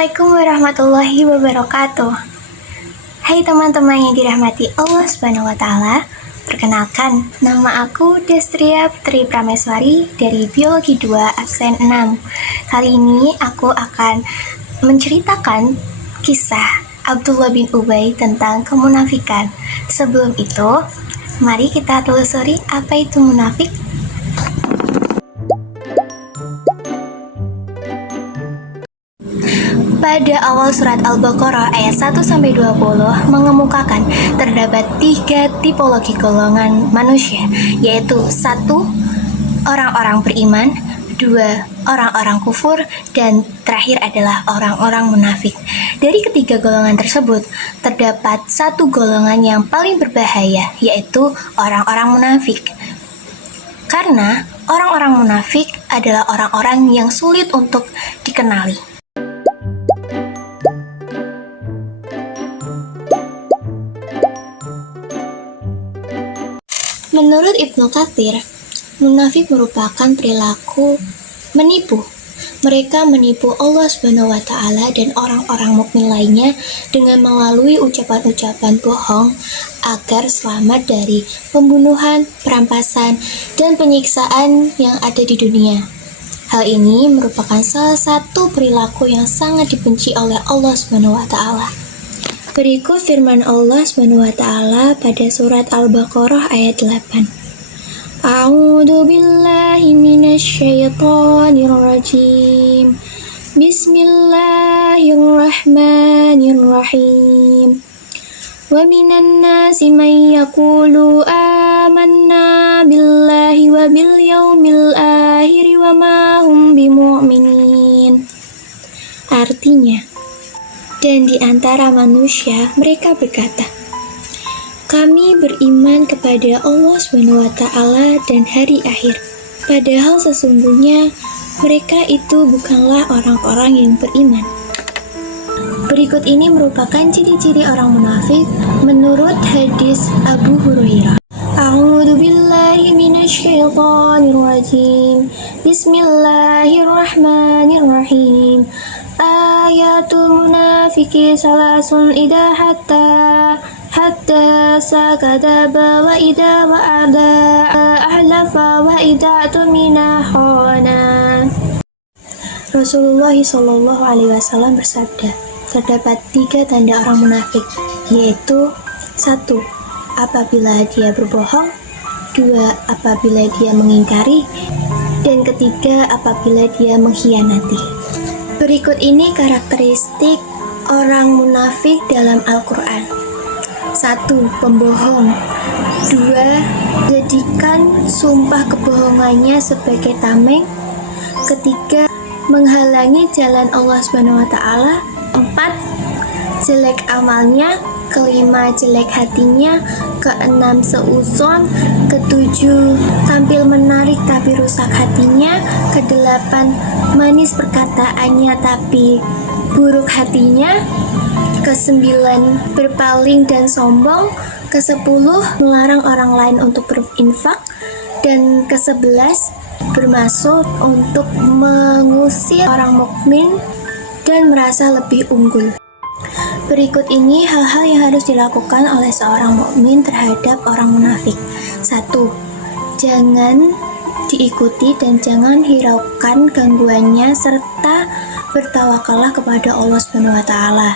Assalamualaikum warahmatullahi wabarakatuh. Hai teman-teman yang dirahmati Allah Subhanahu wa taala. Perkenalkan, nama aku Destria Putri Prameswari dari Biologi 2 absen 6. Kali ini aku akan menceritakan kisah Abdullah bin Ubay tentang kemunafikan. Sebelum itu, mari kita telusuri apa itu munafik. Pada awal surat Al-Baqarah ayat 1-20 mengemukakan terdapat 3 tipologi golongan manusia, yaitu 1. Orang-orang beriman, 2. Orang-orang kufur, dan terakhir adalah orang-orang munafik. Dari ketiga golongan tersebut, terdapat 1 golongan yang paling berbahaya, yaitu orang-orang munafik. Karena orang-orang munafik adalah orang-orang yang sulit untuk dikenali. Menurut Ibnu Katsir, munafik merupakan perilaku menipu. Mereka menipu Allah Subhanahu wa taala dan orang-orang mukmin lainnya dengan melalui ucapan-ucapan bohong agar selamat dari pembunuhan, perampasan, dan penyiksaan yang ada di dunia. Hal ini merupakan salah satu perilaku yang sangat dibenci oleh Allah Subhanahu wa taala. Berikut firman Allah Subhanahu wa taala pada surat Al-Baqarah ayat 8. A'udzu billahi minasyaitonir rajim. Bismillahirrahmanirrahim. Wa minan nasi man yaqulu amanna billahi wa bil yaumil akhir wa ma hum bimu'minin. Artinya, dan di antara manusia mereka berkata, kami beriman kepada Allah SWT dan hari akhir. Padahal sesungguhnya mereka itu bukanlah orang-orang yang beriman. Berikut ini merupakan ciri-ciri orang munafik menurut hadis Abu Hurairah. A'udzu billahi minasyaitonir rajim. Bismillahirrahmanirrahim. Ayatul munafiki salasun idha hatta sakadaba wa idha wa'ada ahlafa wa idha tumina khana. Rasulullah Shallallahu Alaihi Wasallam bersabda, terdapat 3 tanda orang munafik, yaitu 1. Apabila dia berbohong, 2. Apabila dia mengingkari, dan ketiga apabila dia mengkhianati. Berikut ini karakteristik orang munafik dalam Al-Quran. 1. Pembohong. 2. Jadikan sumpah kebohongannya sebagai tameng. Ketiga, menghalangi jalan Allah SWT. 4. Jelek amalnya. 5. Jelek hatinya. 6. Seuzon. 7. Tampil menarik tapi rusak hatinya. 8. Manis perkataannya tapi buruk hatinya. 9. Berpaling dan sombong. 10. Melarang orang lain untuk berinfak. Dan 11. Bermaksud untuk mengusir orang mukmin dan merasa lebih unggul. Berikut ini hal-hal yang harus dilakukan oleh seorang mukmin terhadap orang munafik. 1. Jangan diikuti dan jangan hiraukan gangguannya serta bertawakallah kepada Allah Subhanahu wa taala.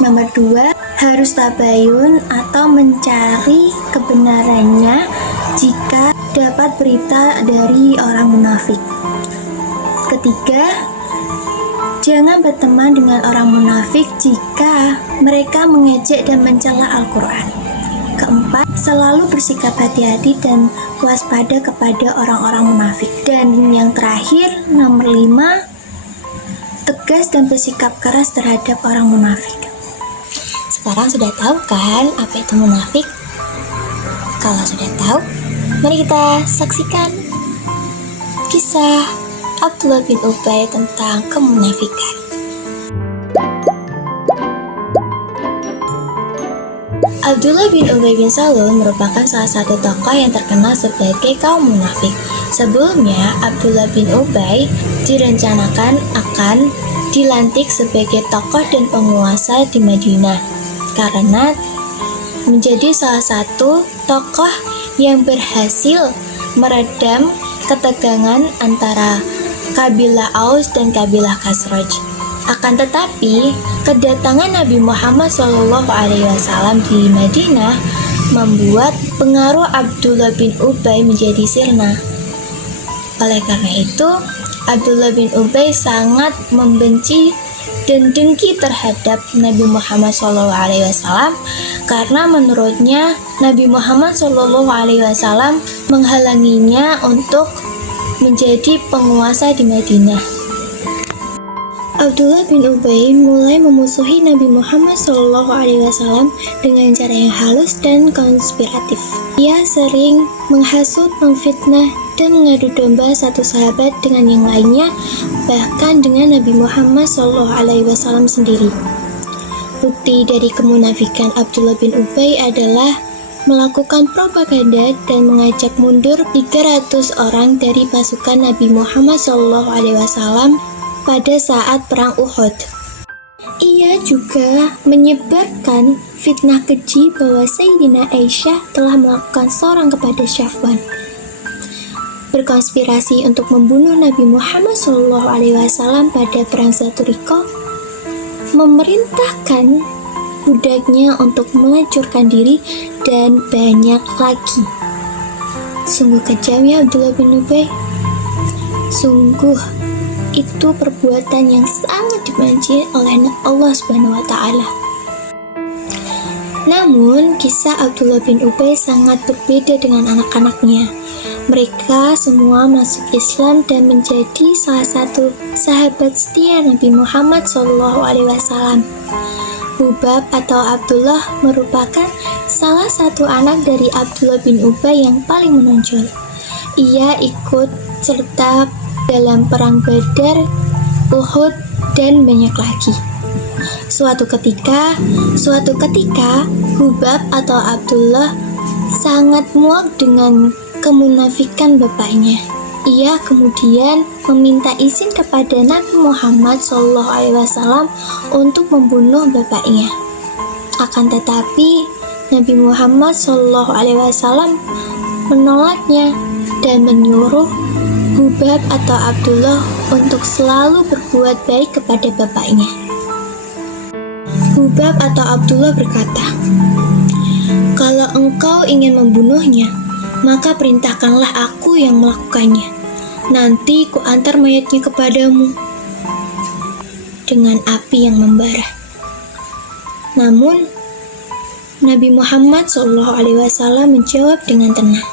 Nomor 2, harus tabayun atau mencari kebenarannya jika dapat berita dari orang munafik. Ketiga, jangan berteman dengan orang munafik jika mereka mengejek dan mencela Al-Quran. Keempat, selalu bersikap hati-hati dan waspada kepada orang-orang munafik. Dan yang terakhir, nomor 5, tegas dan bersikap keras terhadap orang munafik. Sekarang sudah tahu kan apa itu munafik? Kalau sudah tahu, mari kita saksikan kisah Abdullah bin Ubay tentang kemunafikan. Abdullah bin Ubay bin Salul merupakan salah satu tokoh yang terkenal sebagai kaum munafik. Sebelumnya, Abdullah bin Ubay direncanakan akan dilantik sebagai tokoh dan penguasa di Madinah karena menjadi salah satu tokoh yang berhasil meredam ketegangan antara kabilah Aus dan kabilah Khazraj. Akan tetapi, kedatangan Nabi Muhammad SAW di Madinah membuat pengaruh Abdullah bin Ubay menjadi sirna. Oleh karena itu, Abdullah bin Ubay sangat membenci dan dengki terhadap Nabi Muhammad SAW karena menurutnya Nabi Muhammad SAW menghalanginya untuk menjadi penguasa di Madinah. Abdullah bin Ubay mulai memusuhi Nabi Muhammad SAW dengan cara yang halus dan konspiratif. Ia sering menghasut, memfitnah, dan mengadu domba satu sahabat dengan yang lainnya, bahkan dengan Nabi Muhammad SAW sendiri. Bukti dari kemunafikan Abdullah bin Ubay adalah melakukan propaganda dan mengajak mundur 300 orang dari pasukan Nabi Muhammad SAW pada saat perang Uhud. Ia juga menyebarkan fitnah keji bahwa Sayyidina Aisyah telah melakukan sorong kepada Syafwan, berkonspirasi untuk membunuh Nabi Muhammad SAW pada perang Zaturiko, memerintahkan budaknya untuk melancurkan diri, dan banyak lagi. Sungguh kejam ya Abdullah bin Ubay. Sungguh itu perbuatan yang sangat dibenci oleh Allah SWT. Namun, kisah Abdullah bin Ubay sangat berbeda dengan anak-anaknya. Mereka semua masuk Islam dan menjadi salah satu sahabat setia Nabi Muhammad SAW. Hubab atau Abdullah merupakan salah satu anak dari Abdullah bin Ubay yang paling menonjol. Ia ikut serta dalam perang Badar, Uhud, dan banyak lagi. Suatu ketika, Hubab atau Abdullah sangat muak dengan kemunafikan bapaknya. Ia kemudian meminta izin kepada Nabi Muhammad SAW untuk membunuh bapaknya. Akan tetapi, Nabi Muhammad SAW menolaknya dan menyuruh Hubab atau Abdullah untuk selalu berbuat baik kepada bapaknya. Hubab atau Abdullah berkata, "Kalau engkau ingin membunuhnya, maka perintahkanlah aku yang melakukannya. Nanti ku antar mayatnya kepadamu dengan api yang membara." Namun, Nabi Muhammad SAW menjawab dengan tenang,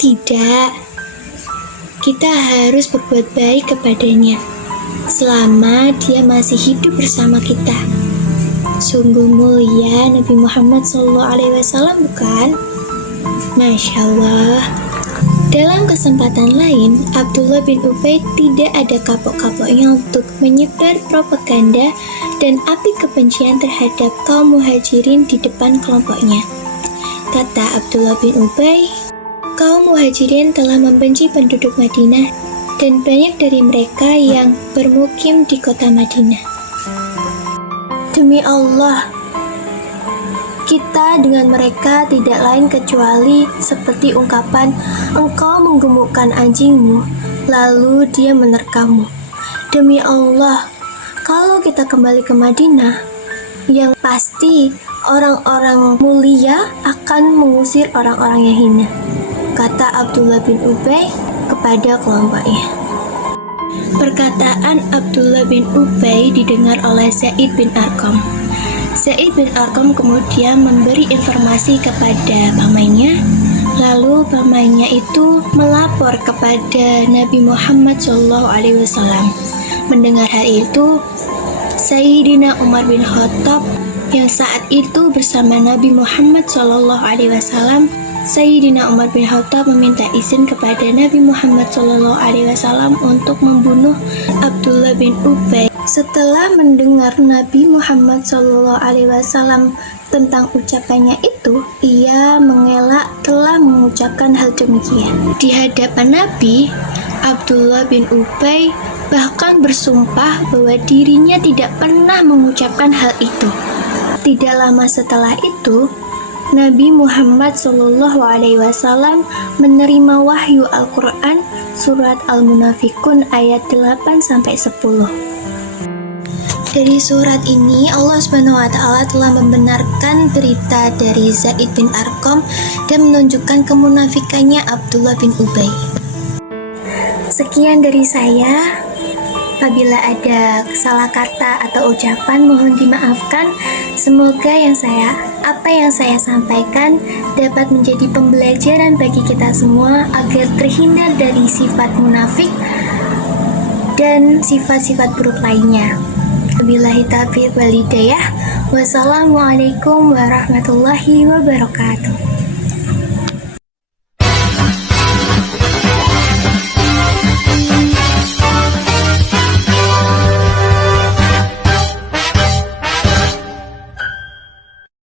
"Tidak. Kita harus berbuat baik kepadanya selama dia masih hidup bersama kita." Sungguh mulia Nabi Muhammad SAW, bukan? Masya Allah. Dalam kesempatan lain, Abdullah bin Ubay tidak ada kapok-kapoknya untuk menyebar propaganda dan api kebencian terhadap kaum muhajirin di depan kelompoknya. Kata Abdullah bin Ubay, kaum muhajirin telah membenci penduduk Madinah dan banyak dari mereka yang bermukim di kota Madinah. Demi Allah, kita dengan mereka tidak lain kecuali seperti ungkapan engkau menggemukkan anjingmu, lalu dia menerkammu. Demi Allah, kalau kita kembali ke Madinah, yang pasti orang-orang mulia akan mengusir orang-orang yang hina, kata Abdullah bin Ubay kepada kelompoknya. Perkataan Abdullah bin Ubay didengar oleh Zaid bin Arqam. Zaid bin Arqam kemudian memberi informasi kepada pamannya, lalu pamannya itu melapor kepada Nabi Muhammad SAW. Mendengar hal itu, Sayyidina Umar bin Khattab yang saat itu bersama Nabi Muhammad SAW, Sayyidina Umar bin Khattab meminta izin kepada Nabi Muhammad SAW untuk membunuh Abdullah bin Ubay. Setelah mendengar Nabi Muhammad SAW tentang ucapannya itu, ia mengelak telah mengucapkan hal demikian. Di hadapan Nabi, Abdullah bin Ubay bahkan bersumpah bahwa dirinya tidak pernah mengucapkan hal itu. Tidak lama setelah itu, Nabi Muhammad SAW menerima wahyu Al-Quran surat Al-Munafikun ayat 8-10. Dari surat ini, Allah SWT telah membenarkan berita dari Zaid bin Arqam dan menunjukkan kemunafikannya Abdullah bin Ubay. Sekian dari saya. Apabila ada salah kata atau ucapan, mohon dimaafkan. Semoga apa yang saya sampaikan dapat menjadi pembelajaran bagi kita semua agar terhindar dari sifat munafik dan sifat-sifat buruk lainnya. Wabillahi taufiq wal hidayah. Wassalamualaikum warahmatullahi wabarakatuh.